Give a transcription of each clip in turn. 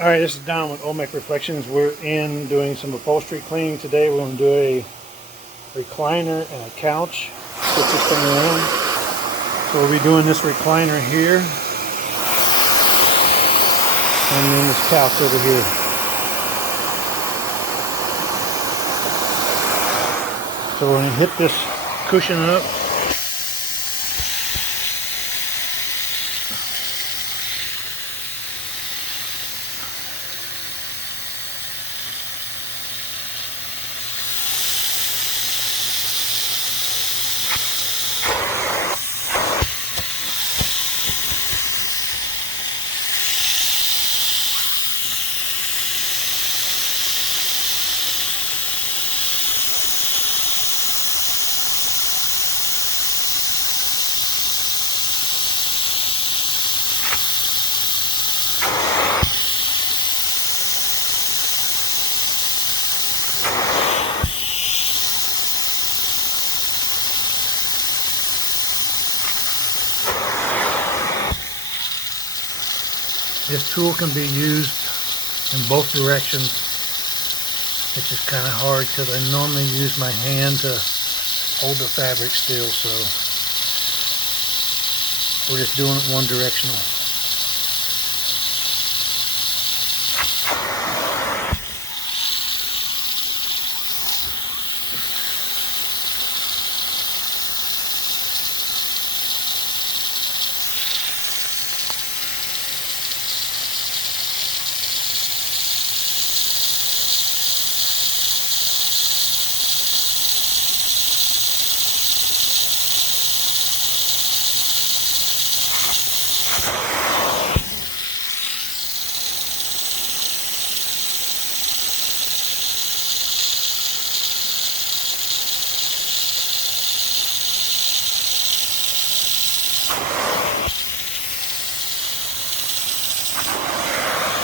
Alright, this is Don with Olmec Reflections. We're in doing some upholstery cleaning today. We're going to do a recliner and a couch. Switch this thing around. So we'll be doing this recliner here. And then this couch over here. So we're going to hit this cushion up. This tool can be used in both directions. It's just kind of hard because I normally use my hand to hold the fabric still, so we're just doing it one directional.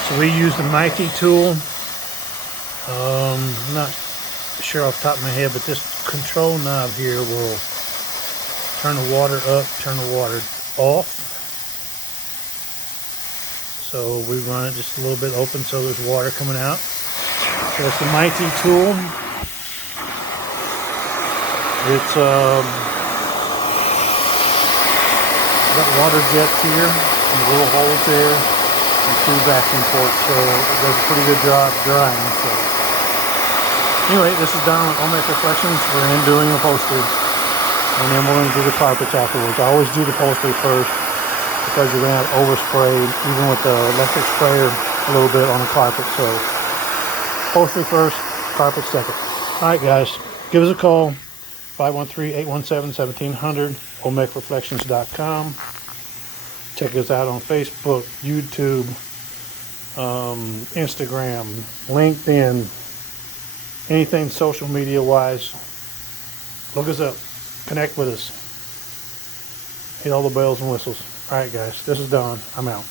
So we use the Mytee Tool. I'm not sure off the top of my head, but this control knob here will turn the water up, turn the water off. So we run it just a little bit open so there's water coming out. So it's the Mytee Tool. It's got water jets here and little holes there. And 2 vacuum ports, so it does a pretty good job drying. So anyway, this is Don with Olmec Reflections. We're in doing upholstery, and then we're going to do the carpets afterwards. I always do the upholstery first because you're going to have overspray, even with the electric sprayer, a little bit on the carpet. So upholstery first, carpet second. All right, guys, give us a call, 513-817-1700, olmecreflections.com. Check us out on Facebook, YouTube, Instagram, LinkedIn, anything social media wise. Look us up, connect with us, hit all the bells and whistles. All right, guys, this is Don. I'm out.